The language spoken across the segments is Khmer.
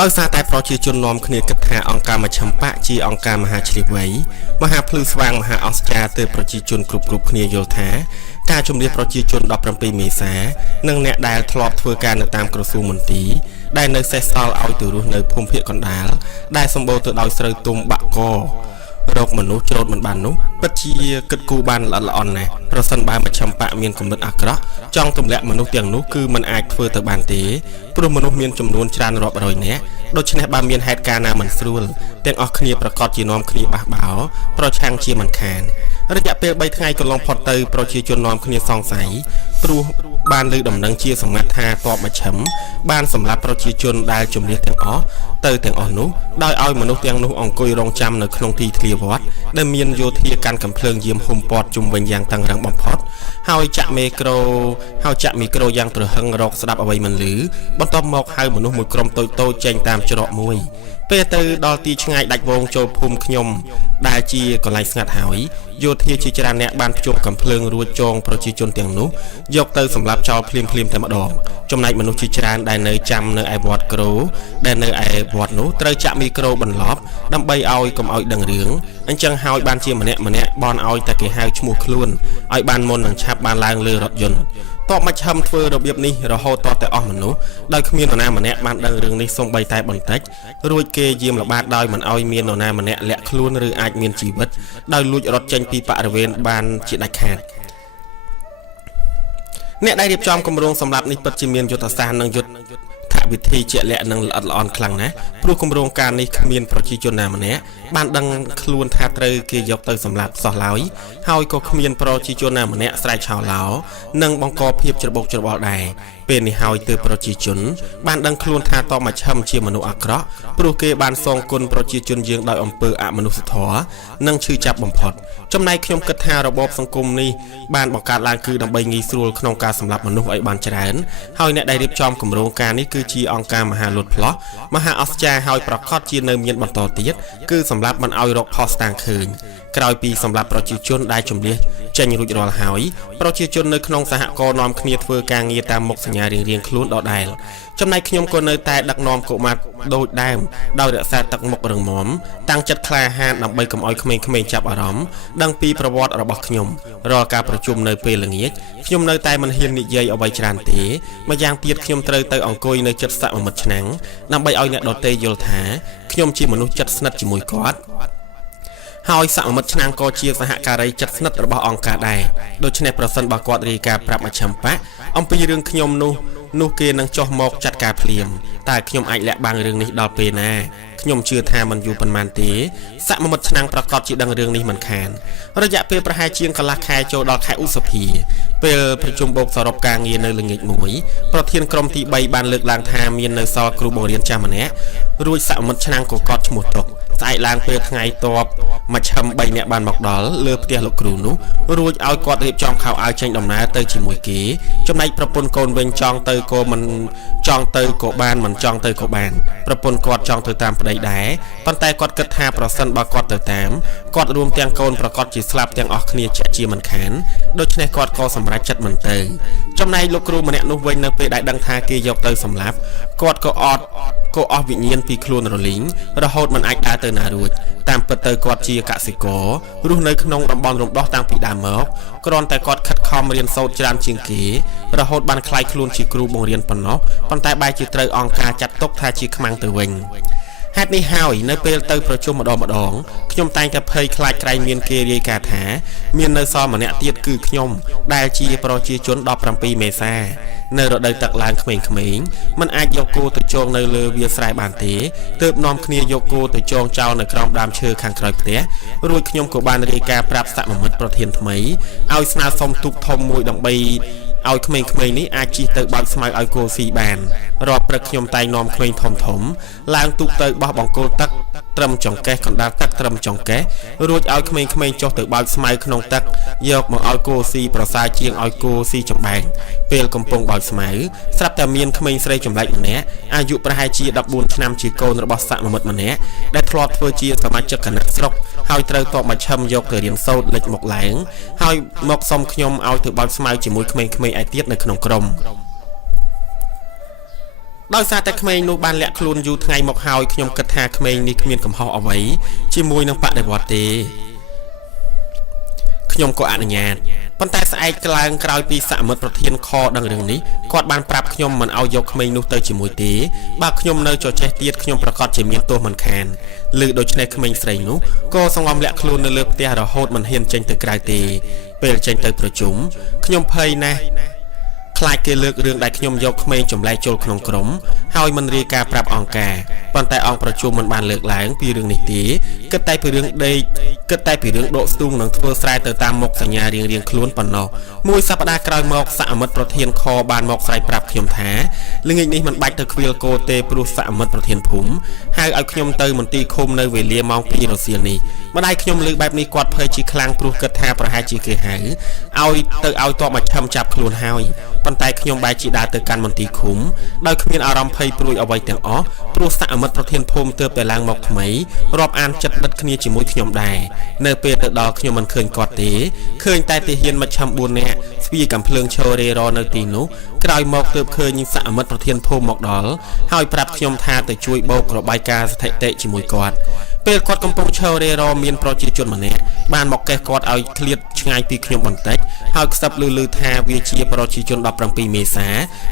ដោយសារតែប្រជាជននាំគ្នាគិតថាអង្គការមជ្ឈិមបកជាអង្គការមហាឆ្លៀវវៃមហាភ្លឺស្វាងមហាអស្ចារ្យទើបប្រជាជនគ្រប់គ្នាយល់ថាការជំនះប្រជាជន17មេសានិងអ្នកដែលធ្លាប់ធ្វើការនៅតាមក្រសួងមន្ទីរដែលនៅសេសសល់ឲ្យទៅរស់នៅភូមិភាគកណ្ដាលដែលសម្បូរទៅដោយស្រូវទុំបាក់ករកមនុស្សច្រូតមិនបាននោះពិតជាគិតគូរបានល្អិតល្អន់ណាស់ប្រសិនបើមជ្ឈិមបកមានគំនិតអាក្រក់ចង់ទម្លាក់មនុស្សទាំងនោះគឺมันអាចធ្វើទៅបានទេព្រោះមនុស្សមានចំនួនច្រើនរាប់រយនាក់ដូច្នេះបើមានហេតុការណ៍ណាមិនស្រួលទាំងអស់គ្នាប្រកាសជានាំគ្នាបះបោរប្រឆាំងជាមិនខានរយៈពេល3ថ្ងៃកន្លងផុតទៅប្រជាជននាំគ្នាសង្ស័យព្រោះបានលើដំណឹងជាសម្ងាត់ថាតបមជ្ឈិមបានសម្លាប់ប្រជាជនដែលជំនះទាំងអស់ទៅទាំងអស់នោះដោយឲ្យមនុស្សទាំងនោះអង្គុយរងចាំនៅក្នុងទីធ្លាវត្តដែលមានយោធាកាន់កំភ្លើងយាមហុំព័ទ្ធជុំវិញយ៉ាងតឹងរ៉ឹងបំផុតហើយចាក់មីក្រូយ៉ាងត្រហឹងរកស្ដាប់អ្វីមិនឮបន្ទាប់មកហៅមនុស្សមួយក្រុមតូចចេញតាមច្រកមួយពេលទៅដល់ទីឆ្ងាយដាច់វងចូលភូមិខ្ញុំដែលជាកន្លែងស្ងាត់ហើយយោធាជាច្រើនអ្នកបានភ្ជាប់កំភ្លើងរួចចងប្រជាជនទាំងនោះយកទៅសម្លាប់ចោលភ្លាមតែម្ដងចំណែកមនុស្សជាច្រើនដែលនៅចាំនៅឯវត្តគ្រូដែលនៅឯវត្តនោះត្រូវចាក់មីក្រូបន្លប់ដើម្បីឲ្យកុំឲ្យដឹងរឿងអញ្ចឹងហើយបានជាម្នាក់បនឲ្យតែគេហៅឈ្មោះខ្លួនឲ្យបានមុននឹងឆាប់បានឡើងលើរថយន្តតបមជ្ឈិមធ្វើរបៀបនេះរហូតតតែអស់មនុស្សដោយគ្មាននរណាម្នាក់បានដឹងរឿងនេះសូម្បីតែបន្តិចរួចគេយាមល្បាតដោយមិនឲ្យមាននរណាម្នាក់លាក់ខ្លួនឬអាចមានជីវិតដោយលួចរត់ចេញពីបរិវេណបានជាដាច់ខាតអ្នកដែលរៀបចំគម្រោងសម្រាប់នេះពិតជាមានយុទ្ធសាស្ត្រនិងយុទ្ធវិធីជាក់លាក់និងល្អិតល្អន់ខ្លាំងណាស់ព្រោះគម្រោងការនេះគ្មានប្រជាជនណាម្នាក់បានដឹងខ្លួនថាត្រូវគេយកទៅសម្លាប់សោះឡើយហើយក៏គ្មានប្រជាជនណាម្នាក់ស្រែកឆោឡោនិងបង្កភាពច្របូកច្របល់ដែរពេលនេះហើយទើបប្រជាជនបានដឹងខ្លួនថាតបមជ្ឈិមជាមនុស្សអាក្រក់ព្រោះគេបានសងគុណប្រជាជនយើងដោយអំពើអមនុស្សធម៌និងឈឺចាប់បំផុតចំណែកខ្ញុំគិតថារបបសង្គមនេះបានបង្កើតឡើងគឺដើម្បីងាយស្រួលក្នុងការសម្លាប់មនុស្សឲ្យបានច្រើនហើយអ្នកដែលរៀបចំគម្រោងការនេះគឺជាអង្គការមហាលុតផ្លោះមហាអស្ចារ្យហើយប្រកាសជានៅមានបន្តទៀតគឺសម្រាប់មិនឲ្យរកផុសតាំងឃើញក្រោយពីសម្រាប់ប្រជាជនដែលជំនះចេញរួចរាល់ហើយប្រជាជននៅក្នុងសហគមន៍នាំគ្នាធ្វើការងារតាមមុខសញ្ញារៀងខ្លួនដដែលចំណែកខ្ញុំក៏នៅតែដឹកនាំកុមារដូចដើមដោយរក្សាទឹកមុខរឹងមាំតាំងចិត្តក្លាហានដើម្បីកុំឲ្យក្មេងៗចាប់អារម្មណ៍ដឹងពីប្រវត្តិរបស់ខ្ញុំរាល់ការប្រជុំនៅពេលល្ងាចខ្ញុំនៅតែមិនហ៊ាននិយាយអ្វីច្រើនទេម្យ៉ាងទៀតខ្ញុំត្រូវទៅអង្គុយនៅជិតស័ក្តិមិត្តឆ្នាំងដើម្បីឲ្យអ្នកដទៃយល់ថាខ្ញុំជាមនុស្សចិត្តស្និទ្ធជាមួយគាត់ហើយសមិទ្ធឆ្នាំងក៏ជាសហការីចិត្តស្និទ្ធរបស់អង្គការដែរដូច្នេះប្រសិនបើគាត់រាយការណ៍ប្រាប់មជ្ឈិមបកអំពីរឿងខ្ញុំនោះគេនឹងចោះមកចាត់ការភ្លាមតើខ្ញុំអាចលាក់បាំងរឿងនេះដល់ពេលណាខ្ញុំជឿថាមិនយូរប៉ុន្មានទេសមិទ្ធឆ្នាំងប្រកាសជាដឹងរឿងនេះមិនខានរយៈពេលប្រហែលជាងកន្លះខែចូលដល់ខែឧសភាពេលប្រជុំបូកសរុបការងារនៅល្ងាចមួយប្រធានក្រុមទី3បានលើកឡើងថាមាននៅសល់គ្រូបង្រៀនចាស់ម្នាក់រួចសមិទ្ធឆ្នាំងក៏កត់ឈ្មោះទុកស្អែកឡើងពេលថ្ងៃតបមជ្ឈិម3នាក់បានមកដល់លើផ្ទះលោកគ្រូនោះរួចឲ្យគាត់រៀបចំខោអាវចេញដំណើរទៅជាមួយគេចំណែកប្រពន្ធកូនវិញចង់ទៅក៏មិនចង់ទៅក៏បានមិនចង់ទៅក៏បានប្រពន្ធគាត់ចង់ទៅតាមប្តីដែរប៉ុន្តែគាត់គិតថាប្រសិនបើគាត់ទៅតាមគាត់រួមទាំងកូនប្រកាសជាស្លាប់ទាំងអស់គ្នាជាមិនខានដូច្នេះគាត់ក៏សម្រេចចិត្តមិនទៅចំណែកលោកគ្រូម្នាក់នោះវិញនៅពេលដែលដឹងថាគេយកទៅសម្លាប់គាត់ក៏អស់វិញ្ញាណពីខ្លួនរលីងរហូតមិនអាចដើរទៅណារួចតាមពិតទៅគាត់ជាកសិកររស់នៅក្នុងតំបន់រំដោះតាំងពីដើមមកគ្រាន់តែគាត់ខិតខំរៀនសូត្រច្រើនជាងគេរហូតបានក្លាយខ្លួនជាគ្រូបង្រៀនប៉ុណ្ណោះប៉ុន្តែបែរជាត្រូវអង្គការចាត់ទុកថាជាខ្មាំងទៅវិញហេតុនេះហើយនៅពេលទៅប្រជុំម្ដងខ្ញុំតែងតែភ័យខ្លាចក្រែងមានគេរាយការណ៍ថាមាននៅសល់ម្នាក់ទៀតគឺខ្ញុំដែលជាប្រជាជន17មេសានៅរដូវទឹកឡើងក្មេងៗมันអាចយកគោទៅចងនៅលើវាលស្រែបានទេទើបនាំគ្នាយកគោទៅចងចោលនៅក្រោមដើមឈើខាងក្រោយផ្ទះរួចខ្ញុំក៏បានរាយការណ៍ប្រាប់សមិទ្ធប្រធានថ្មីឲ្យស្នើសុំទូកធំមួយដើម្បីឲ្យក្មេងៗនេះអាចជិះទៅបោកស្មៅឲ្យគោស៊ីបានរាល់ព្រឹកខ្ញុំតែងនាំក្មេងធំឡើងទូកទៅបោះបង្គោលទឹកត្រឹមចង្កេះកណ្ដាលទឹកត្រឹមចង្កេះរួចឲ្យក្មេងៗចុះទៅបោកស្មៅក្នុងទឹកយកមកឲ្យគោស៊ីប្រសើរជាងឲ្យគោស៊ីចំបែងពេលកំពុងបោកស្មៅស្រាប់តែមានក្មេងស្រីចម្លែកម្នាក់អាយុប្រហែលជា14ឆ្នាំជាកូនរបស់សមិទ្ធម្នាក់ដែលធ្លាប់ធ្វើជាសមាជិកគណៈស្រុកហើយត្រូវតបមជ្ឈិមយកទៅរៀនសូត្រលេចមកឡើងហើយមកសុំខ្ញុំឲ្យទៅបោកស្មៅជាមួយក្មេងៗឯទៀតនៅក្នុងក្រុម ដោយសារតែក្មេងនោះបានលាក់ខ្លួនយូរថ្ងៃមកហើយខ្ញុំគិតថាក្មេងនេះគ្មានកំហុសអ្វីជាមួយនឹងបដិវត្តទេខ្ញុំក៏អនុញ្ញាតប៉ុន្តែស្អែកឡើងក្រោយពីសមិទ្ធប្រធានខដឹងរឿងនេះគាត់បានប្រាប់ខ្ញុំមិនឲ្យយកក្មេងនោះទៅជាមួយទេបើខ្ញុំនៅចចេះទៀតខ្ញុំប្រកាសជាមានទោសមិនខានលើដូច្នេះក្មេងស្រីនោះក៏សង្ងំលាក់ខ្លួននៅលើផ្ទះរហូតមិនហ៊ានចេញទៅក្រៅទេពេលចេញទៅប្រជុំខ្ញុំភ័យណាស់ខ្លាចគេលើករឿងដែលខ្ញុំយកក្មេងចម្លែកចូលក្នុងក្រុមហើយមិនរាយការណ៍ប្រាប់អង្គការប៉ុន្តែអង្គប្រជុំមិនបានលើកឡើងពីរឿងនេះទេគិតតែពីរឿងដេកគិតតែពីរឿងដកស្ទូងនិងធ្វើស្រែទៅតាមមុខសញ្ញារៀងៗខ្លួនប៉ុណ្ណោះមួយសប្តាហ៍ក្រោយមកសមិទ្ធប្រធានខបានមកស្រែកប្រាប់ខ្ញុំថាល្ងាចនេះមិនបាច់ទៅខ្វៀលគោទេព្រោះសមិទ្ធប្រធានភូមិហៅឲ្យខ្ញុំទៅមន្ទីរឃុំនៅវេលាម៉ោង 2 រសៀលនេះម្ដាយខ្ញុំលើបែបនេះគាត់ភ័យជាខ្លាំងព្រោះគិតថាប្រហែលជាគេហៅឲ្យតបមកឆឹមចាប់ខ្លួនហើយប៉ុន្តែខ្ញុំបែរជាដើរទៅកាន់មន្ទីរឃុំដោយគ្មានអារម្មណ៍ភ័យព្រួយអ្វីទាំងអស់ព្រោះសមិទ្ធប្រធានភូមិទើបតែឡើងមកថ្មីរាប់អានចិត្តដិតគ្នាជាមួយខ្ញុំដែរនៅពេលទៅដល់ខ្ញុំមិនឃើញគាត់ទេឃើញតែទាហានមជ្ឈិម4នាក់ស្វាកំភ្លើងឈររេរនៅទីនោះក្រោយមកទើបឃើញសមិទ្ធប្រធានភូមិមកដល់ហើយប្រាប់ខ្ញុំថាទៅជួយបោករបាយការណ៍ស្ថិតិជាមួយគាត់ពេលគាត់កំពុងឈររេរមានប្រជាជនម្នាក់បានមកកេះគាត់ឲ្យឃ្លាតឆ្ងាយពីខ្ញុំបន្តិចហើយខ្សឹបលឺថាវាជាប្រជាជន17មេសា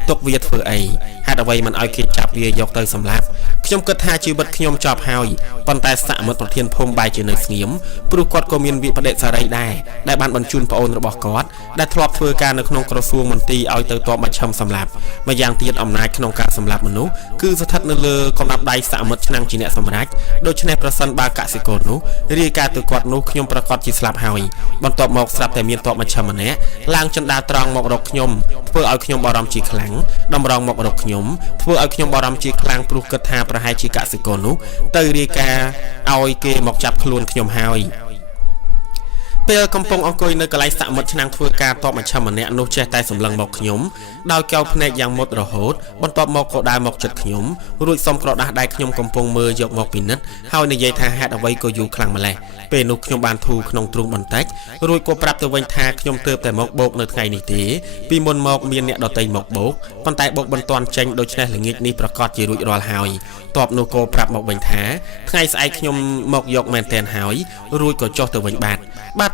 ទុកវាធ្វើអីហេតុអ្វីមិនឲ្យគេចាប់វាយកទៅសម្លាប់ខ្ញុំគិតថាជីវិតខ្ញុំចប់ហើយប៉ុន្តែសមិទ្ធប្រធានភូមិបែរជានៅស្ងៀមព្រោះគាត់ក៏មានវិបដិសារីដែរដែលបានបញ្ជូនប្អូនរបស់គាត់ដែលធ្លាប់ធ្វើការនៅក្នុងក្រសួងមន្ទីរឲ្យទៅតបមជ្ឈិមសម្លាប់ម្យ៉ាងទៀតអំណាចក្នុងការសម្លាប់មនុស្សគឺស្ថិតនៅលើកំណាប់ដៃសមិទ្ធឆ្នាំងជាអ្នកសម្រេចដូច្នេះប្រសិនបើកសិករនោះរាយការណ៍ទៅគាត់នោះខ្ញុំប្រកាសជាស្លាប់ហើយបន្ទាប់មកស្រាប់តែមានតបមជ្ឈិមម្នាក់ឡើងចិនដាត្រង់មករកខ្ញុំធ្វើឲ្យខ្ញុំបារម្ភជាខ្លាំងតម្រង់មករកខ្ញុំធ្វើឲ្យខ្ញុំបារម្ភជាខ្លាំងព្រោះគិតថាប្រហែលជាកសិករនោះទៅរាយការណ៍ឲ្យគេមកចាប់ខ្លួនខ្ញុំហើយពេលកំពុងអង្គុយនៅកន្លែងសមិទ្ធឆ្នាំងធ្វើការតបមជ្ឈិមម្នាក់នោះចេះតែសម្លឹងមកខ្ញុំដោយកោភ្នែកយ៉ាងមុតរហូតបន្ទាប់មកក៏ដើរមកជិតខ្ញុំរួចសុំក្រដាស់ដែលខ្ញុំកំពុងមើលយកមកពិនិត្យហើយនិយាយថាហេតុអ្វីក៏យូរខ្លាំងម្ល៉េះពេលនោះខ្ញុំបានធូរក្នុងទ្រូងបន្តិចរួចក៏ប្រាប់ទៅវិញថាខ្ញុំទើបតែមកបោកនៅថ្ងៃនេះទេពីមុនមកមានអ្នកដទៃមកបោកប៉ុន្តែបោកមិនទាន់ចេញដូច្នេះល្ងាចនេះប្រកាសជារួចរាល់ហើយតបនោះក៏ប្រាប់មកវិញថាថ្ងៃស្អែកខ្ញុំមកយកមែនតែនហើយរួចក៏ចុះទៅវិញបាទ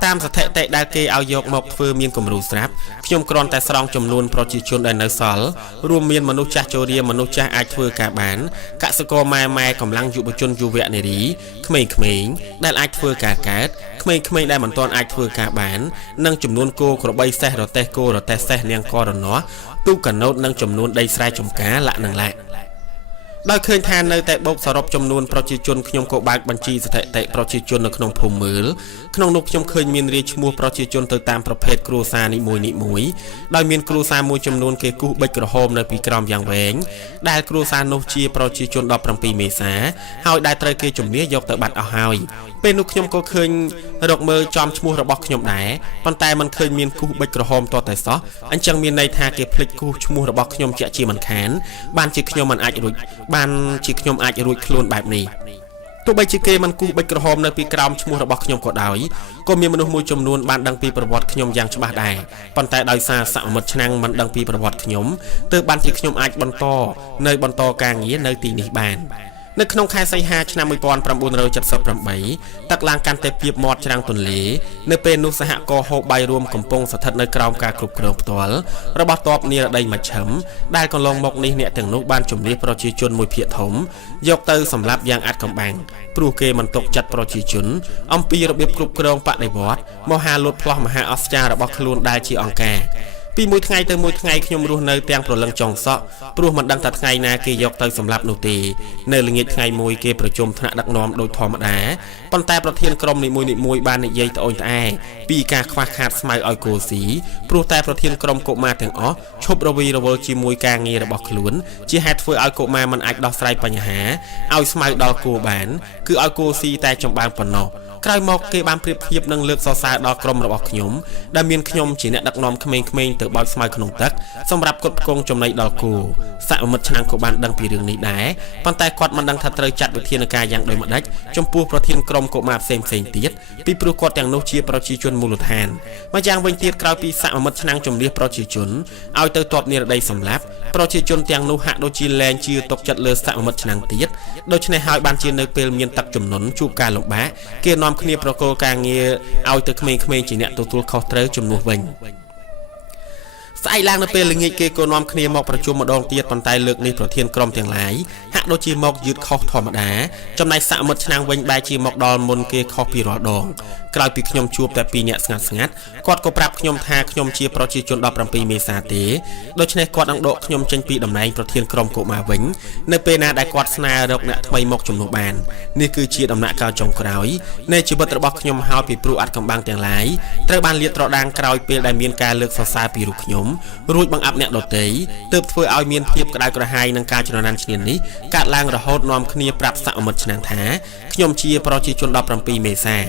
តាមស្ថិតិដែលគេឲ្យយកមកធ្វើមានគំរូស្រាប់ខ្ញុំគ្រាន់តែស្រង់ចំនួនប្រជាជនដែលនៅសល់រួមមានមនុស្សចាស់ជរាមនុស្សចាស់អាចធ្វើការបានកសិករម៉ែកម្លាំងយុវជនយុវនារីក្មេងៗដែលអាចធ្វើការកើតក្មេងៗដែលមិនទាន់អាចធ្វើការបាននិងចំនួនគោក្របីសេះរទេះគោរទេះសេះនាងករណោះទូកណូតនិងចំនួនដីស្រែចម្ការលក្ខនឹងលក្ខដោយឃើញថានៅតែបូកសរុបចំនួនប្រជាជនខ្ញុំក៏បើកបញ្ជីស្ថិតិប្រជាជននៅក្នុងភូមិមើលក្នុងនោះខ្ញុំឃើញមានរាយឈ្មោះប្រជាជនទៅតាមប្រភេទគ្រួសារនីមួយៗដោយមានគ្រួសារមួយចំនួនគេគូសបិចក្រហមនៅពីក្រោមយ៉ាងវែងដែលគ្រួសារនោះជាប្រជាជន17មេសាហើយដែលត្រូវគេជំនះយកទៅបាត់អស់ហើយពេលនោះខ្ញុំក៏ឃើញរកមើលចំឈ្មោះរបស់ខ្ញុំដែរប៉ុន្តែមិនឃើញមានគូសបិចក្រហមតតែសោះអញ្ចឹងមានន័យថាគេភ្លេចគូសឈ្មោះរបស់ខ្ញុំជាក់ជាមិនខានបានជាខ្ញុំមិនអាចរួចខ្លួនបែបនេះទោះបីជាគេមិនគូសបិចក្រហមនៅពីក្រោមឈ្មោះរបស់ខ្ញុំក៏ដោយក៏មានមនុស្សមួយចំនួនបានដឹងពីប្រវត្តិខ្ញុំយ៉ាងច្បាស់ដែរប៉ុន្តែដោយសារសមិទ្ធឆ្នាំងមិនដឹងពីប្រវត្តិខ្ញុំទើបបានជាខ្ញុំអាចបន្តការងារនៅទីនេះបាននៅក្នុងខែសីហាឆ្នាំ1978ទឹកឡើងកាន់តែពីបមាត់ច្រាំងទន្លេនៅពេលនោះសហគមន៍ហូបបាយរួមកំពុងស្ថិតនៅក្រោមការគ្រប់គ្រងផ្ទាល់របស់ទ័ពនិរដីមជ្ឈិមដែលកន្លងមកនេះអ្នកទាំងនោះបានជំនះប្រជាជនមួយភាគធំយកទៅសម្លាប់យ៉ាងអាត់កំបាំងព្រោះគេមិនទុកចិត្តប្រជាជនអំពីរបៀបគ្រប់គ្រងបដិវត្តន៍មហាលូតផ្លោះមហាអស្ចារ្យរបស់ខ្លួនដែលជាអង្គការពីមួយថ្ងៃទៅមួយថ្ងៃខ្ញុំរស់នៅទាំងប្រលឹងចង់សក់ព្រោះមិនដឹងថាថ្ងៃណាគេយកទៅសម្លាប់នោះទេនៅល្ងាចថ្ងៃមួយគេប្រជុំថ្នាក់ដឹកនាំដោយធម្មតាប៉ុន្តែប្រធានក្រុមនីមួយបាននិយាយត្អូញត្អែពីការខ្វះខាតស្មៅឲ្យគោស៊ីព្រោះតែប្រធានក្រុមកុមារទាំងអស់ឈប់រវីរវល់ជាមួយការងាររបស់ខ្លួនជាហេតុធ្វើឲ្យកុមារមិនអាចដោះស្រាយបញ្ហាឲ្យស្មៅដល់គោបានគឺឲ្យគោស៊ីតែចំបានប៉ុណ្ណោះ ក្រោយមកគេបានប្រៀបធៀបនឹងលើកសរសើរដល់ក្រុមរបស់ខ្ញុំដែលមានខ្ញុំជាអ្នកដឹកនាំក្មេងៗទៅបោចស្មៅក្នុងទឹកសម្រាប់គ្រប់គ្រងចំណីដល់គូសកម្មមិត្តឆ្នាំងក៏បានដឹងពីរឿងនេះដែរប៉ុន្តែគាត់មិនដឹងថាត្រូវចាត់វិធានការយ៉ាងដូចម្តេចចំពោះប្រធានក្រុមកុមារផ្សេងៗទៀតពីព្រោះគាត់ទាំងនោះជាប្រជាជនមូលដ្ឋានមកយ៉ាងវិញទៀតក្រោយពីសកម្មមិត្តឆ្នាំងជំនះប្រជាជនឲ្យទៅទ័ពនិរដីសម្លាប់ប្រជាជនទាំងនោះហាក់ដូចជាលែងជឿទុកចិត្តលើសកម្មមិត្តឆ្នាំងទៀតដូច្នេះហើយបានជានៅពេលមានទឹកជំនន់ជួបការលំបាកគេនាំគ្នាប្រកល់ការងារឲ្យទៅក្មេងៗជាអ្នកទទួលខុសត្រូវជំនួសវិញស្អែកឡើងនៅពេលល្ងាចគេក៏នាំគ្នាមកប្រជុំម្ដងទៀតប៉ុន្តែលើកនេះប្រធានក្រុមទាំងឡាយហាក់ដូចជាមកយឺតខុសធម្មតាចំណែកសកម្មមិត្តឆ្នាំងវិញបែរជាមកដល់មុនគេខុសពីរាល់ដងក្រោយពីខ្ញុំជួបតែ2នាក់ស្ងាត់គាត់ក៏ប្រាប់ខ្ញុំថាខ្ញុំជាប្រជាជន17មេសាទេដូច្នេះគាត់នឹងដកខ្ញុំចេញពីតំណែងប្រធានក្រុមកុមារវិញនៅពេលណាដែលគាត់ស្នើរកអ្នកថ្មីមកជំនួសបាននេះគឺជាដំណាក់កាលចុងក្រោយនៃជីវិតរបស់ខ្ញុំហើយពីព្រោះអាត់កំបាំងទាំងឡាយត្រូវបានលាតត្រដាងក្រោយពេលដែលមានការលើកសរសើរពីរូបខ្ញុំរួចបង្អាប់អ្នកដទៃទើបធ្វើឲ្យមានភាពក្តៅក្រហាយនឹងការច្រណែនឈ្នានីសកាត់ឡើងរហូតនាំគ្នាប្រាប់សកម្មមិត្តឆ្នាំងថាខ្ញុំជាប្រជាជន17មេសា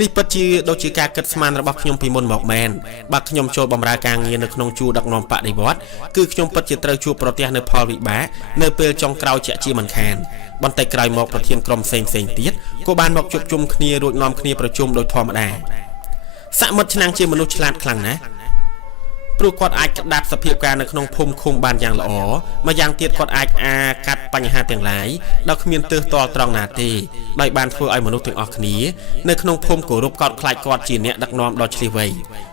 នេះពិតជាដូចជាការគិតស្មានរបស់ខ្ញុំពីមុនមកមែនបើខ្ញុំចូលបម្រើការងារនៅក្នុងជួរដឹកនាំបដិវត្តគឺខ្ញុំពិតជាត្រូវជួបប្រទះនៅផលវិបាកនៅពេលចុងក្រោយជាក់ជាមិនខានបន្តិចក្រោយមកប្រធានក្រុមផ្សេងទៀតក៏បានមកជួបជុំគ្នារួចនាំគ្នាប្រជុំដោយធម្មតាសកម្មមិត្តឆ្នាំងជាមនុស្សឆ្លាតខ្លាំងណាស់ព្រោះគាត់អាចក្តាប់សភាពការនៅក្នុងភូមិឃុំបានយ៉ាងល្អមកយ៉ាងទៀតគាត់អាចកាត់បញ្ហាទាំងឡាយដោយគ្មានទើសទាល់ត្រង់ណាទេដោយបានធ្វើឲ្យមនុស្សទាំងអស់គ្នានៅក្នុងភូមិគោរពកោតខ្លាចគាត់ជាអ្នកដឹកនាំដ៏ឆ្លៀសវៃ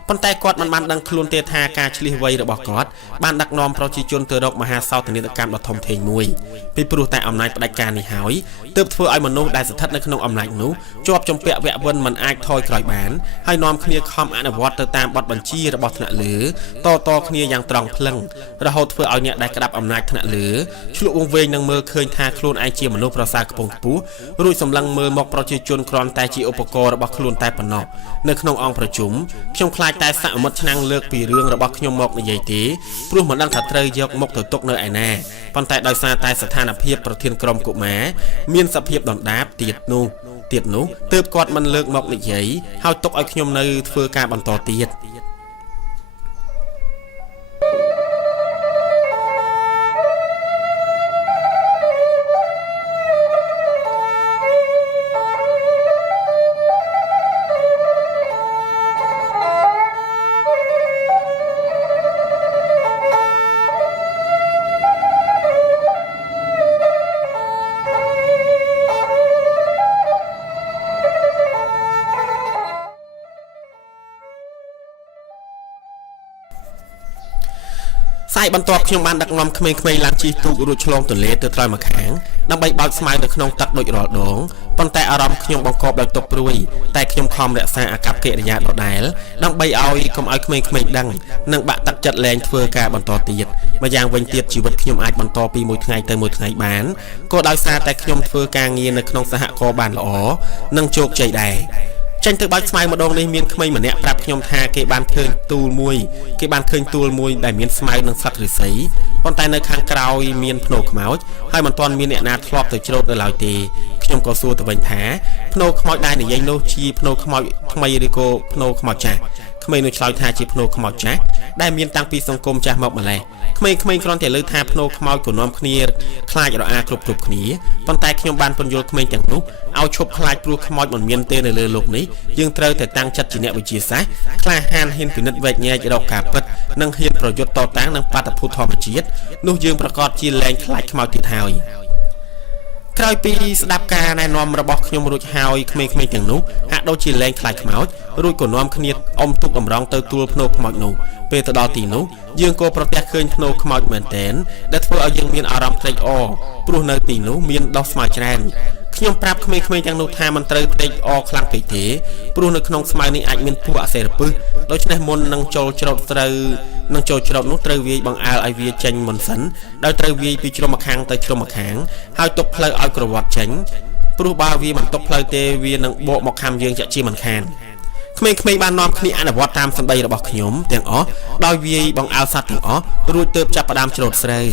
ប៉ុន្តែគាត់មិនបានដឹងខ្លួនទេថាការឆ្លៀសវៃរបស់គាត់បានដឹកនាំប្រជាជនទៅរកមហាសោកនាដកម្មដ៏ធំធេងមួយពីព្រោះតែអំណាចផ្ដាច់ការនេះហើយទើបធ្វើឲ្យមនុស្សដែលស្ថិតនៅក្នុងអំណាចនោះជាប់ជំពាក់វគ្គវិនមិនអាចថយក្រោយបានហើយនាំគ្នាខំអនុវត្តទៅតាមបទបញ្ជារបស់ថ្នាក់លើតគ្នាយ៉ាងត្រង់ភ្លឹងរហូតធ្វើឲ្យអ្នកដែលក្តាប់អំណាចថ្នាក់លើឆ្លក់វង្វេងនឹងមើលឃើញថាខ្លួនឯងជាមនុស្សប្រសើរខ្ពង់ខ្ពស់រួចសម្លឹងមើលមកប្រជាជនគ្រាន់តែជាឧបករណ៍របស់ខ្លួនតែប៉ុណ្ណោះនៅក្នុងអង្គប្រជុំខ្ញុំខ្លាចតែសកម្មមិត្តឆ្នាំងលើកពីរឿងរបស់ខ្ញុំមកនិយាយទេព្រោះមិនដឹងថាត្រូវយកមុខទៅទុកនៅឯណាប៉ុន្តែដោយសារតែស្ថានភាពប្រធានក្រុមកុមារមានសភាពដណ្ដាបទៀតនោះទើបគាត់មិនលើកមកនិយាយហើយទុកឲ្យខ្ញុំនៅធ្វើការបន្តទៀតស្អែកបន្ទាប់ខ្ញុំបានដឹកនាំក្មេងៗឡើងជិះទូករួចឆ្លងទន្លេទៅត្រើយម្ខាងដើម្បីបោចស្មៅនៅក្នុងទឹកដូចរាល់ដងប៉ុន្តែអារម្មណ៍ខ្ញុំបង្កប់ដោយទុក្ខព្រួយតែខ្ញុំខំរក្សាអាកប្បកិរិយាដដែលដើម្បីឲ្យកុំឲ្យក្មេងៗដឹងនិងបាក់ទឹកចិត្តលែងធ្វើការបន្តទៀតម្យ៉ាងវិញទៀតជីវិតខ្ញុំអាចបន្តពីមួយថ្ងៃទៅមួយថ្ងៃបានក៏ដោយសារតែខ្ញុំធ្វើការងារនៅក្នុងសហគមន៍បានល្អនិងជោគជ័យដែរចេញទៅបាច់ស្មៅម្ដងនេះមានក្មេងម្នាក់ប្រាប់ខ្ញុំថាគេបានឃើញទូលមួយដែលមានស្មៅនិងសត្វឫស្សីប៉ុន្តែនៅខាងក្រោយមានភ្នោខ្មោចហើយមិនទាន់មានអ្នកណាធ្លាប់ទៅច្រូតនៅឡើយទេខ្ញុំក៏សួរទៅវិញថាភ្នោខ្មោចដែលនិយាយនោះជាភ្នោខ្មោចថ្មីឬក៏ភ្នោខ្មោចចាស់ក្មេងនោះឆ្លើយថាជាភ្នោខ្មោចចាស់ដែលមានតាំងពីសង្គមចាស់មកម្លេះក្មេងៗគ្រាន់តែលើថាភ្នោខ្មោចក៏នាំគ្នាខ្លាចរអាគ្រប់គ្នាប៉ុន្តែខ្ញុំបានពន្យល់ក្មេងទាំងនោះឲ្យឈប់ខ្លាចព្រោះខ្មោចមិនមានទេនៅលើโลกនេះយើងត្រូវតែតាំងចិត្តជាអ្នកវិទ្យាសាស្ត្រក្លាហានហ៊ានពិនិត្យវែកញែករកការពិតនិងហ៊ានប្រយុទ្ធតតាំងនឹងបាតុភូតធម្មជាតិនោះយើងប្រកាសជាលែងខ្លាចខ្មោចទៀតហើយក្រោយពីស្ដាប់ការណែនាំរបស់ខ្ញុំរួចហើយក្មេងៗទាំងនោះហាក់ដូចជាលែងខ្លាចខ្មោចរួចក៏នាំគ្នាអុំទុកតម្រង់ទៅទួលភ្នោខ្មោចនោះពេលទៅដល់ទីនោះយើងក៏ប្រទះឃើញភ្នោខ្មោចមែនតែនដែលធ្វើឲ្យយើងមានអារម្មណ៍ត្រេកអរព្រោះនៅទីនោះមានដុះស្មៅច្រើនខ្ញុំប្រាប់ក្មេងៗទាំងនោះថាមិនត្រូវត្រេកអរខ្លាំងពេកទេព្រោះនៅក្នុងស្មៅនេះអាចមានពស់អសេរពឹសដូច្នេះមុននឹងចូលច្រូតនោះត្រូវវាយបង្អើលឲ្យវាចេញមុនសិនដោយត្រូវវាយពីជ្រុងម្ខាងទៅជ្រុងម្ខាងហើយទុកផ្លូវឲ្យក្រវត្តចេញព្រោះបើវាមិនទុកផ្លូវទេវានឹងបកមកខំយើងជាក់ជាមិនខានក្មេងៗបាននាំគ្នាអនុវត្តតាមសម្ដីរបស់ខ្ញុំទាំងអស់ដោយវាយបង្អើលសត្វទាំងអស់រួចទើបចាប់ផ្ដើមច្រូតស្រូវ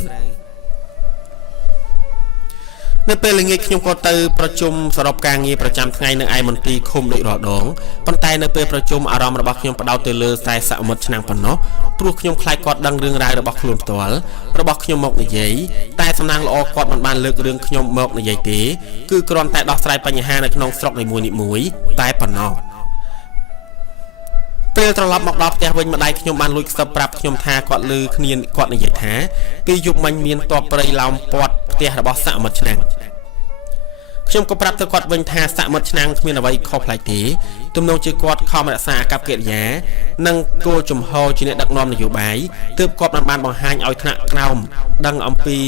នៅពេលល្ងាចខ្ញុំក៏ទៅប្រជុំសរុបការងារប្រចាំថ្ងៃនៅឯមន្ទីរឃុំដូចរាល់ដងប៉ុន្តែនៅពេលប្រជុំអារម្មណ៍របស់ខ្ញុំផ្ដោតទៅលើខ្សែសមុទ្រឆ្នាំងប៉ុណ្ណោះព្រោះខ្ញុំខ្លាចគាត់ដឹងរឿងរ៉ាវរបស់ខ្លួនផ្ទាល់របស់ខ្ញុំមកនិយាយតែសំណាងល្អគាត់មិនបានលើករឿងខ្ញុំមកនិយាយទេគឺគ្រាន់តែដោះស្រាយបញ្ហានៅក្នុងស្រុកនីមួយៗតែប៉ុណ្ណោះពេលត្រឡប់មកដល់ផ្ទះវិញម្ដាយខ្ញុំបានលួចខ្សឹបប្រាប់ខ្ញុំថាគាត់ឮគ្នាគាត់និយាយថាពេលយប់មិញមានតបព្រៃឡោមព័ទ្ធផ្ទះរបស់សមុទ្រឆ្នាំងខ្ញុំក៏ប្រាប់ទៅគាត់វិញថាសមុទ្រឆ្នាំងគ្មានអ្វីខុសប្លែកទេទំនងជាគាត់ខំរក្សាអាកប្បកិរិយានិងគោលជំហរជាអ្នកដឹកនាំនយោបាយទើបគាត់បានបង្ហាញឲ្យថ្នាក់ក្រោមដឹងអំពី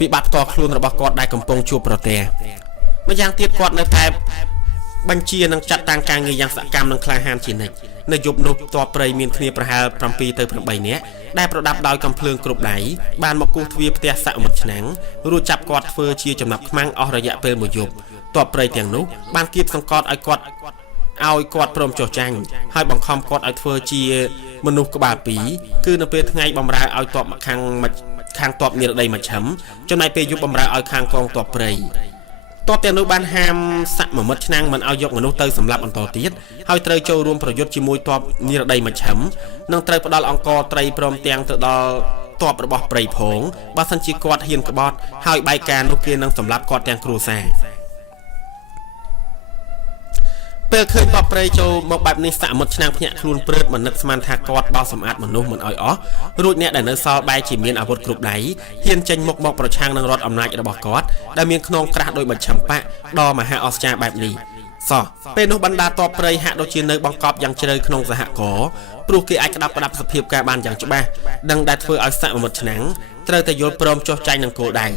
វិបត្តិផ្ទាល់ខ្លួនរបស់គាត់ដែលកំពុងជួបប្រទះម្យ៉ាងទៀតគាត់នៅតែបញ្ជានឹងចាត់តាំងការងារយ៉ាងសកម្មនិងក្លាហានជានិច្ចនៅយប់នោះតបព្រៃមានគ្នាប្រហែល7ទៅ8នាក់ដែលប្រដាប់ដោយកំភ្លើងគ្រប់ដៃបានមកគូសទ្វារផ្ទះសមុទ្រឆ្នាំងរួចចាប់គាត់ធ្វើជាចំណាប់ខ្មាំងអស់រយៈពេលមួយយប់តបព្រៃទាំងនោះបានគៀបសង្កត់ឲ្យគាត់ព្រមចុះចាញ់ហើយបង្ខំគាត់ឲ្យធ្វើជាមនុស្សក្បាលពីរគឺនៅពេលថ្ងៃបំរើឲ្យតបខាងតបនិរដីមជ្ឈិមចំណែកពេលយប់បំរើឲ្យខាងកងតបព្រៃតបទាំងនោះបានហាមសមុទ្រឆ្នាំងមិនឲ្យយកមនុស្សទៅសម្លាប់បន្តទៀតហើយត្រូវចូលរួមប្រយុទ្ធជាមួយតបនិរដីមជ្ឈិមនិងត្រូវផ្ដល់អង្គត្រីព្រមទាំងទៅដល់តបរបស់ព្រៃផងបើសិនជាគាត់ហ៊ានក្បត់ហើយបែកការនោះគេនឹងសម្លាប់គាត់ទាំងគ្រួសារពេលឃើញតបព្រៃចូលមកបែបនេះសមុទ្រឆ្នាំងភ្ញាក់ខ្លួនព្រឺតមិននឹកស្មានថាគាត់បោះសម្អាតមនុស្សមិនឲ្យអស់រួចអ្នកដែលនៅសល់បែរជាមានអាវុធគ្រប់ដៃហ៊ានចេញមុខមកប្រឆាំងនឹងរដ្ឋអំណាចរបស់គាត់ដែលមានខ្នងក្រាស់ដោយមជ្ឈិមបកដ៏មហាអស្ចារ្យបែបនេះសោះពេលនោះបណ្ដាតបព្រៃហាក់ដូចជានៅបង្កប់យ៉ាងជ្រៅក្នុងសហគមន៍ព្រោះគេអាចក្តាប់សភាពការបានយ៉ាងច្បាស់ដឹងដែលធ្វើឲ្យសមុទ្រឆ្នាំងត្រូវតែយល់ព្រមចុះចាញ់នឹងគោលដៅ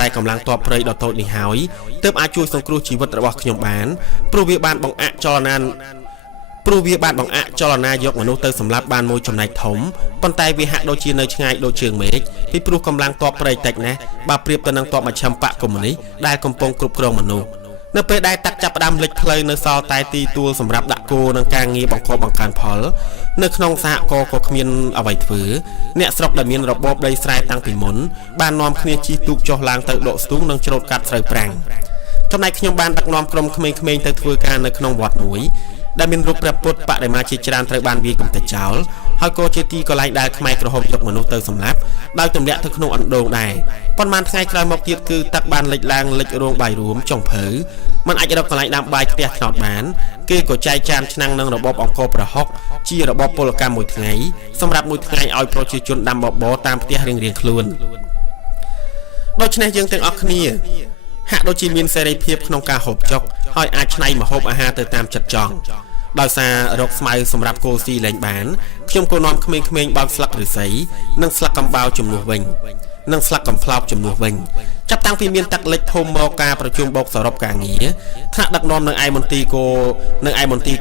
តែកម្លាំងតបព្រៃដ៏តូចនេះហើយទើបអាចជួយសង្គ្រោះជីវិតរបស់ខ្ញុំបានព្រោះវាបានបង្អាក់ចលនាយកមនុស្សទៅសម្លាប់បានមួយចំណែកធំប៉ុន្តែវាហាក់ដូចជានៅឆ្ងាយដូចជើងមេឃពីព្រោះកម្លាំងតបព្រៃតិចណាស់បើប្រៀបទៅនឹងតបមជ្ឈិមបកកុម្មុយនីសដែលកំពុងគ្រប់គ្រងមនុស្សនៅពេលដែលតាក់ចាប់ផ្ដើមលេចផ្លូវនៅសល់តែទីទួលសម្រាប់ដាក់គោនិងការងារបង្កបង្កើនផលនៅក្នុងសហគមន៍ក៏គ្មានអ្វីធ្វើអ្នកស្រុកដែលមានរបបដីស្រែតាំងពីមុនបាននាំគ្នាជិះទូកចុះឡើងទៅដកស្ទូងនិងច្រូតកាត់ស្រូវប្រាំងចំណែកខ្ញុំបានដឹកនាំក្រុមក្មេងៗទៅធ្វើការនៅក្នុងវត្តមួយដែលមានរូបព្រះពុទ្ធបដិមាជាច្រើនត្រូវបានវាយកំទេចចោលហើយក៏ជាទីកន្លែងដែលខ្មែរក្រហមយកមនុស្សទៅសម្លាប់ដោយទម្លាក់ទៅក្នុងអណ្ដូងដែរប៉ុន្មានថ្ងៃក្រោយមកទៀតគឺទឹកបានលិចឡើងលិចរោងបាយរួមចុងភៅมันអាចរកកន្លែងដាំបាយផ្ទះថ្នោតបានគេក៏ចែកចានឆ្នាំងនឹងរបបអង្គរប្រហុកជារបបពលកម្មមួយថ្ងៃសម្រាប់មួយថ្ងៃឲ្យប្រជាជនដាំបបរតាមផ្ទះរៀងៗខ្លួនដូច្នេះយើងទាំងអស់គ្នាហាក់ដូចជាមានសេរីភាពក្នុងការហូបចុកហើយអាចច្នៃម្ហូបអាហារទៅតាមចិត្តចង់ដោយសាររកស្មៅសម្រាប់គោស៊ីលែងបានខ្ញុំក៏នាំក្មេងៗបើកស្លឹកឫស្សីនិងស្លឹកកំបោរជំនួសវិញនិងស្លឹកកំប្លោកជំនួសវិញចាប់តាំងពីមានទឹកលិចធំមកការប្រជុំបោកសរុបការងារថ្នាក់ដឹកនាំនៅឯមន្ទីរ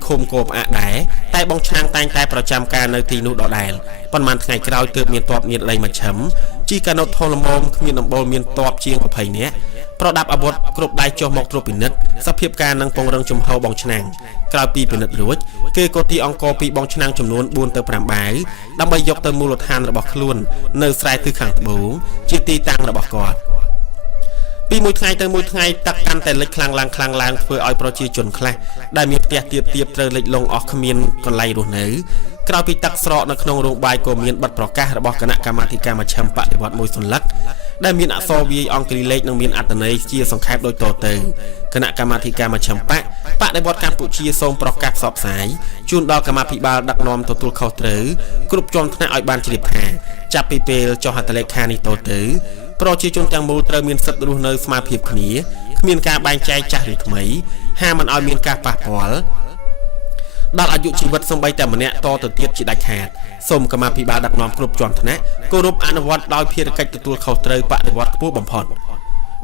ឃុំគោផ្អាកដែរតែបងឆ្នាំងតែងតែប្រចាំការនៅទីនោះដដែលប៉ុន្មានថ្ងៃក្រោយទើបមានតបមានដីមជ្ឈិមជីកាណូតធំល្មមគ្មានដំបូលមានតបជាង20នាក់ប្រដាប់អាវុធគ្រប់ដៃចុះមកត្រួតពិនិត្យសភាពការនឹងពង្រឹងជំហរបងឆ្នាំងក្រោយពីពិនិត្យរួចគេក៏ទីអង្គពីបងឆ្នាំងចំនួន4ទៅ5បាវដើម្បីយកទៅមូលដ្ឋានរបស់ខ្លួននៅស្រែទិសខាងត្បូងជាទីតាំងរបស់គាត់ពីមួយថ្ងៃទៅមួយថ្ងៃទឹកកាន់តែលិចខ្លាំងឡើងធ្វើឲ្យប្រជាជនខ្លះដែលមានផ្ទះទាបត្រូវលិចលង់អស់គ្មានកន្លែងរស់នៅក្រោយពីទឹកស្រកនៅក្នុងរោងបាយក៏មានប័ណ្ណប្រកាសរបស់គណៈកម្មាធិការមជ្ឈិមបដិវត្តមួយសន្លឹកដែលមានអក្សរវាយអង់គ្លេសលេខនិងមានអត្ថន័យជាសង្ខេបដូចតទៅគណៈកម្មាធិការមជ្ឈិមបដិវត្តកម្ពុជាសូមប្រកាសផ្សព្វផ្សាយជូនដល់គណៈភិបាលដឹកនាំទទួលខុសត្រូវគ្រប់ជាន់ថ្នាក់ឲ្យបានជ្រាបថាចាប់ពីពេលចុះហត្ថលេខានេះតទៅប្រជាជនទាំងមូលត្រូវមានសិទ្ធិរស់នៅស្មើភាពគ្នាគ្មានការបែងចែកចាស់ឬថ្មីហាមមិនឲ្យមានការប៉ះពាល់ដល់អាយុជីវិតសូម្បីតែម្នាក់តទៅទៀតជាដាច់ខាតសូមគណៈភិបាលដឹកនាំគ្រប់ជាន់ថ្នាក់គោរពអនុវត្តដោយភារកិច្ចទទួលខុសត្រូវបដិវត្តខ្ពស់បំផុត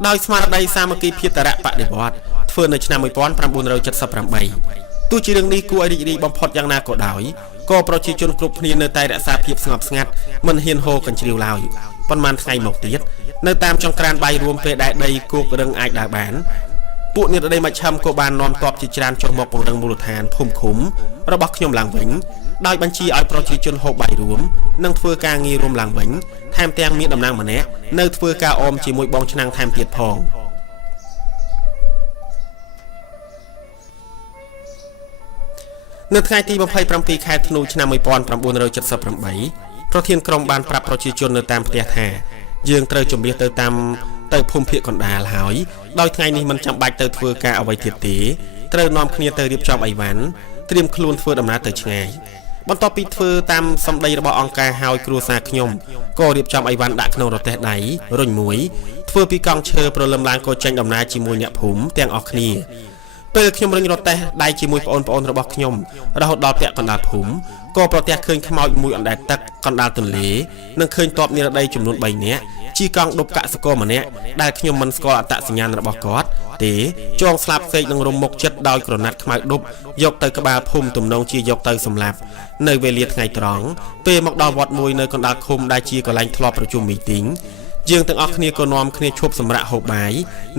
ដោយស្មារតីសាមគ្គីភាពតរៈបដិវត្តធ្វើនៅឆ្នាំ1978ទោះជារឿងនេះគួរឲ្យរីករាយបំផុតយ៉ាងណាក៏ដោយក៏ប្រជាជនគ្រប់គ្នានៅតែរក្សាភាពស្ងប់ស្ងាត់មិនហ៊ានហូរកញ្ជ្រៀវឡើយប៉ុន្មានថ្ងៃមកទៀតនៅតាមចង្ក្រានបាយរួមពេលដែលដីគោករឹងអាចដើរបានពួកនិរដីមជ្ឈិមក៏បាននាំទ័ពជាច្រើនចុះមកពង្រឹងមូលដ្ឋានភូមិឃុំរបស់ខ្ញុំឡើងវិញដោយបញ្ជាឲ្យប្រជាជនហូបបាយរួមនិងធ្វើការងាររួមឡើងវិញថែ มទាំងមានតំណាងម្នាក់នៅធ្វើការអមជាមួយបងឆ្នាំងថែមទៀតផងនៅថ្ងៃទី27ខែធ្នូឆ្នាំ1978ប្រធានក្រុមបានប្រាប់ប្រជាជននៅតាមផ្ទះថាយើងត្រូវជំនះទៅភូមិភាគកណ្ដាលហើយដោយថ្ងៃនេះមិនចាំបាច់ទៅធ្វើការអ្វីទៀតទេត្រូវនាំគ្នាទៅរៀបចំអីវ៉ាន់ត្រៀមខ្លួនធ្វើដំណើរទៅឆ្ងាយបន្ទាប់ពីធ្វើតាមសម្ដីរបស់អង្គការហើយគ្រួសារខ្ញុំក៏រៀបចំអីវ៉ាន់ដាក់ក្នុងរទេះដៃរុញមួយធ្វើពីកង់ឈើប្រលឹមឡើងក៏ចេញដំណើរជាមួយអ្នកភូមិទាំងអស់គ្នាពេលខ្ញុំរុញរទេះដៃជាមួយប្អូនរបស់ខ្ញុំរហូតដល់ពាក់កណ្ដាលភូមិក៏ប្រទះឃើញខ្មោចមួយអណ្ដែតទឹកកណ្ដាលទន្លេនិងឃើញតបនិរដីចំនួន3នាក់ជីកង់ដប់កសិករម្នាក់ដែលខ្ញុំមិនស្គាល់អត្តសញ្ញាណរបស់គាត់ទេចងស្លាប់សេកនឹងរំមុខចិត្តដោយក្រណាត់ខ្មៅដប់យកទៅក្បាលភូមិទំនងជាយកទៅសម្លាប់នៅវេលាថ្ងៃត្រង់ពេលមកដល់វត្តមួយនៅកណ្ដាលឃុំដែលជាកន្លែងធ្លាប់ប្រជុំមីទីងយើងទាំងអស់គ្នាក៏នាំគ្នាឈប់សម្រាកហូបបាយ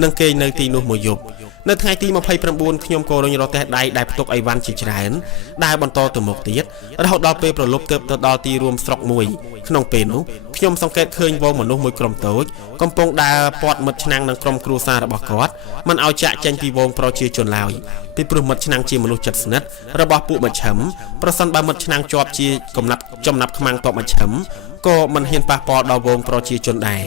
និងគេងនៅទីនោះមួយយប់នៅថ្ងៃទី29ខ្ញុំក៏រុញរទេះដៃដែលផ្ទុកអីវ៉ាន់ជាច្រើនដែលបន្តទៅមុខទៀតរហូតដល់ពេលប្រលប់ទៅដល់ទីរួមស្រុកមួយក្នុងពេលនោះខ្ញុំសង្កេតឃើញវងមនុស្សមួយក្រុមតូចកំពុងដើរពាត់មិត្តឆ្នាំងនឹងក្រុមគ្រួសាររបស់គាត់មិនឲ្យចាក់ចេញពីវងប្រជាជនឡើយពីព្រោះមិត្តឆ្នាំងជាមនុស្សចិត្តស្និទ្ធរបស់ពួកមជ្ឈិមប្រសិនបើមិត្តឆ្នាំងជាប់ជាចំណាប់ខ្មាំងតបមជ្ឈិមក៏មិនហ៊ានប៉ះពាល់ដល់វងប្រជាជនដែរ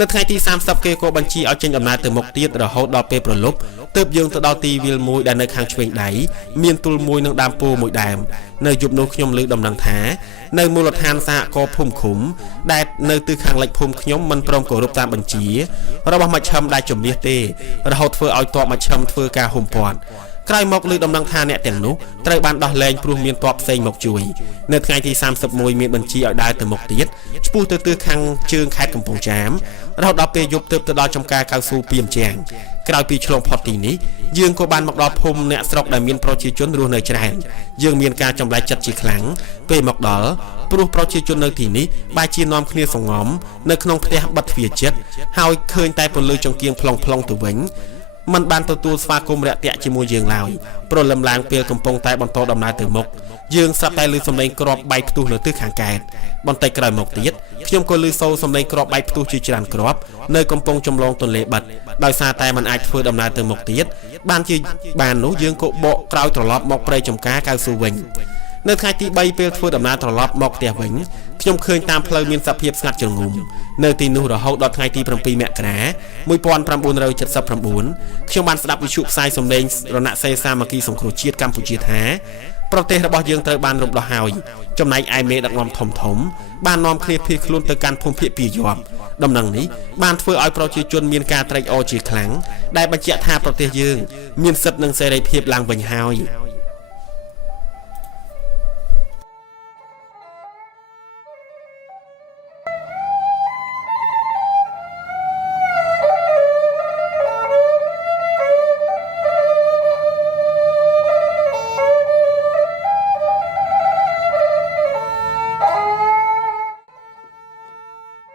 នៅថ្ងៃទី30គេក៏បញ្ជាឲ្យចេញដំណើរទៅមុខទៀតរហូតដល់ពេលប្រលប់ទើបយើងទៅដល់ទីវាលមួយដែលនៅខាងឆ្វេងដៃមានទូលមួយនិងដើមពោធិ៍មួយដើមនៅយប់នោះខ្ញុំឮដំណឹងថានៅមូលដ្ឋានសហគមន៍ភូមិឃុំដែលនៅទិសខាងលិចភូមិខ្ញុំមិនព្រមគោរពតាមបញ្ជារបស់មជ្ឈិមដែលជំនះទេរហូតធ្វើឲ្យទ័ពមជ្ឈិមធ្វើការហុំព័ទ្ធក្រោយមកឮដំណឹងថាអ្នកទាំងនោះត្រូវបានដោះលែងព្រោះមានទ័ពផ្សេងមកជួយនៅថ្ងៃទី31មានបញ្ជាឲ្យដើរទៅមុខទៀតឆ្ពោះទៅទិសខាងជើងខេត្តកំពង់ចាមរហូតដល់ពេលយប់ទើបទៅដល់ចំការកៅស៊ូពីមជាងក្រោយពីឆ្លងផុតទីនេះយើងក៏បានមកដល់ភូមិអ្នកស្រុកដែលមានប្រជាជនរស់នៅច្រើនយើងមានការចម្លែកចិត្តជាខ្លាំងពេលមកដល់ព្រោះប្រជាជននៅទីនេះបែរជានាំគ្នាសងំនៅក្នុងផ្ទះបិទទ្វារជិតហើយឃើញតែពន្លឺចង្កៀងផ្លុងទៅវិញមិនបានទទួលស្វាគមន៍រាក់ទាក់ជាមួយយើងឡើយប្រលឹមឡើងពេលកំពុងតែបន្តដំណើរទៅមុខយើងស្រាប់តែឮសំឡេងគ្រាប់បែកផ្ទុះនៅទិសខាងកើតបន្តិចក្រោយមកទៀតខ្ញុំក៏ឮសូរសំឡេងគ្រាប់បែកផ្ទុះជាច្រើនគ្រាប់នៅកំពង់ចម្លងទន្លេបាត់ដោយសារតែมันអាចធ្វើដំណើរទៅមុខទៀតបាននោះយើងក៏បកក្រោយត្រឡប់មកព្រៃចំការកៅស៊ូវិញនៅថ្ងៃទី3ពេលធ្វើដំណើរត្រឡប់មកផ្ទះវិញខ្ញុំឃើញតាមផ្លូវមានសភាពស្ងាត់ជ្រងំនៅទីនោះរហូតដល់ថ្ងៃទី7មករា1979ខ្ញុំបានស្ដាប់វិទ្យុផ្សាយសំឡេងរណសេរីសាមគ្គីសង្គ្រោះជាតិកម្ពុជាថាប្រទេសរបស់យើងត្រូវបានរំដោះហើយចំណែកឯមេដឹកនាំធំបាននាំគ្នាភៀសខ្លួនទៅកាន់ភូមិភាគពីរយប់ដំណឹងនេះបានធ្វើឲ្យប្រជាជនមានការត្រេកអរជាខ្លាំងដែលបញ្ជាក់ថាប្រទេសយើងមានសិទ្ធិនិងសេរីភាពឡើងវិញហើយ